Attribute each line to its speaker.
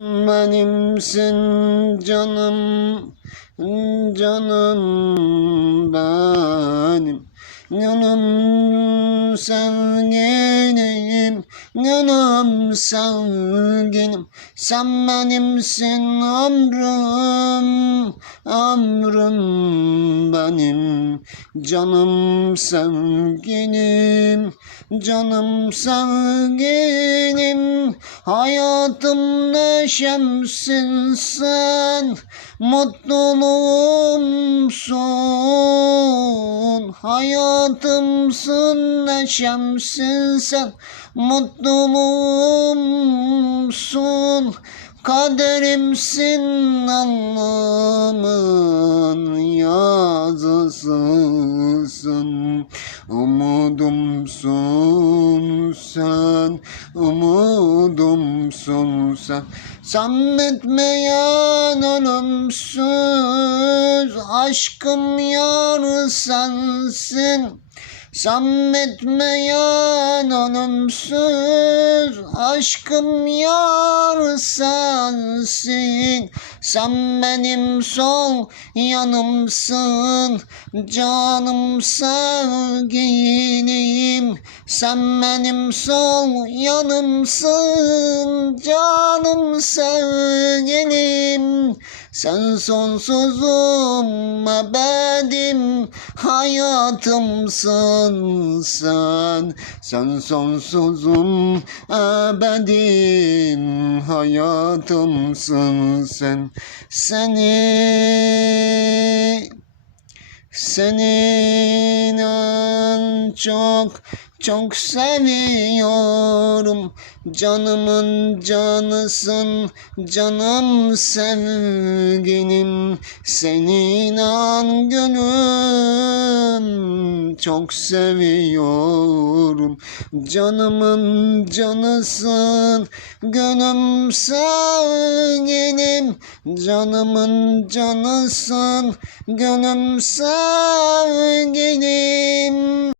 Speaker 1: Benimsin canım, canım benim. Canım sevgilim, canım sevgilim. Sen benimsin ömrüm, ömrüm. Canım sevgilim, canım sevgilim. Hayatım neşemsin sen, mutluluğumsun. Hayatımsın, neşemsin sen, mutluluğumsun. Kaderimsin Allah'ımın yazısısın. Umudumsun sen, umudumsun sen Sen bitmeyen ölümsüz aşkım yar sensin. Sen bitmeyen ölümsüz aşkım yar sensin. Sen benim sol yanımsın canım sevgilim. Sen benim sol yanımsın canım sevgilim sen sonsuzum ebedim hayatımsın sen. Sen sonsuzum ebedim hayatımsın sen. Seni senin en çok çok seviyorum Canımın canısın canım sevgilim. Senin an gönlüm çok seviyorum. Canımın canısın gönlüm sevgilim. Canımın canısın gönlüm sevgilim